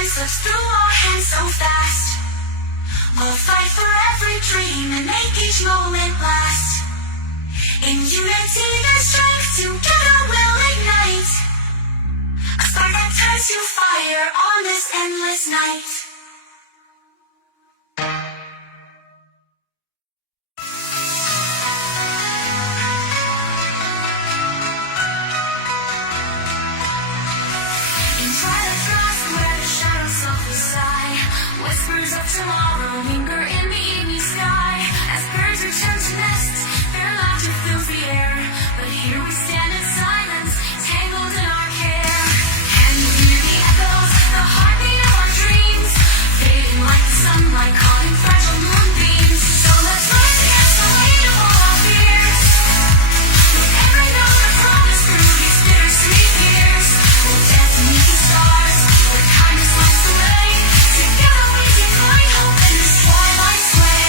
time slips through our hands so fast. We'll fight for every dream and make each moment last. In unity there's strength, together we'll ignite a fire that turns to fire on this endless night. In twilight frost where the shadows softly sigh, whispers of tomorrow linger in the evening sky. As birds return to nests, their laughter fills the air. But here we stand in silence, tangled in our care. Can you hear the echoes, the heartbeat of our dreams, fading like the sunlight, caught in fragile moonbeams? So let's rise against the weight of all our fears. With every note of promise through these bittersweet years, we'll dance beneath the stars, where kindness lights the way. Together we can find hope in this twilight sway.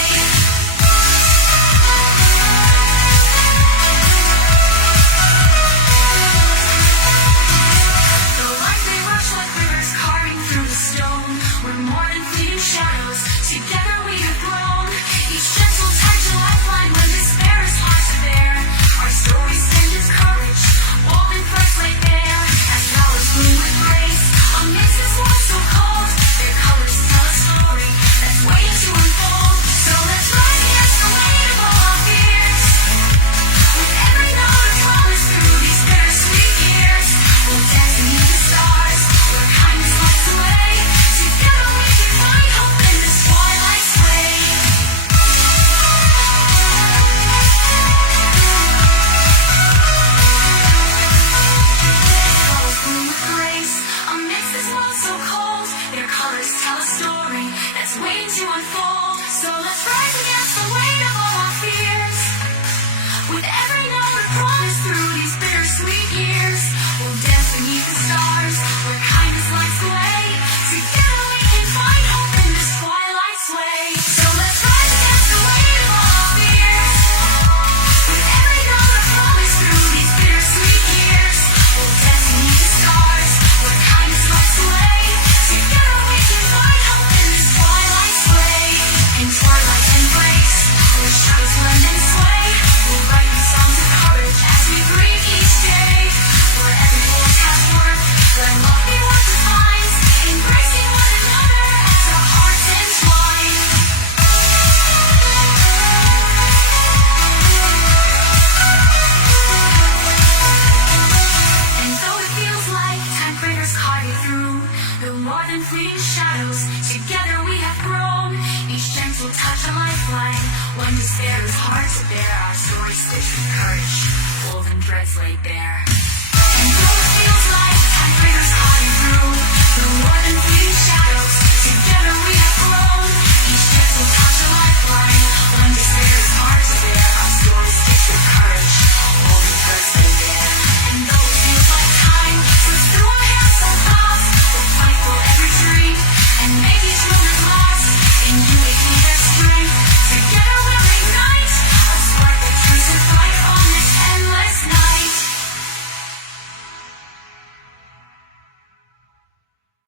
Though life may rush like rivers carving through the stone, we're more than fleeting shadows, together we have grown. Each gentle touch a lifeline when despair is hard to bear. Our story stands as courage, woven fresh laid bare. As flowers bloom with grace, amidst this world so cold, their colors tell a story that's waiting to unfold. So let's rise against the weight of all our fears. With every note of promise through these bittersweet years, we'll dance beneath the stars, where kindness lights the way. Together we can find hope in this twilight sway. Flowers bloom with grace, amidst this world so cold, their colors tell a story that's waiting to unfold. So let's rise against the weight of all our fears. With every note of promise through these bittersweet years, we'll dance beneath the stars, where kindness lights the way. Together we can find hope in this twilight sway. So let's rise against the weight of all our fears. With every note of promise through these bittersweet years, we'll dance beneath the stars, where kindness lights the way. Together we can find hope in this twilight sway. In twilight embrace, where shadows blend and sway, we'll write these songs of courage as we grieve each day. Where every voice has worth, let love be what defines, embracing one another as our hearts entwine. And though it feels like time craters carve you through, though more than fleeting shadows, together we have grown. Each gentle touch a lifeline, when despair is hard to bear, our story stitched with courage, woven threads laid bare.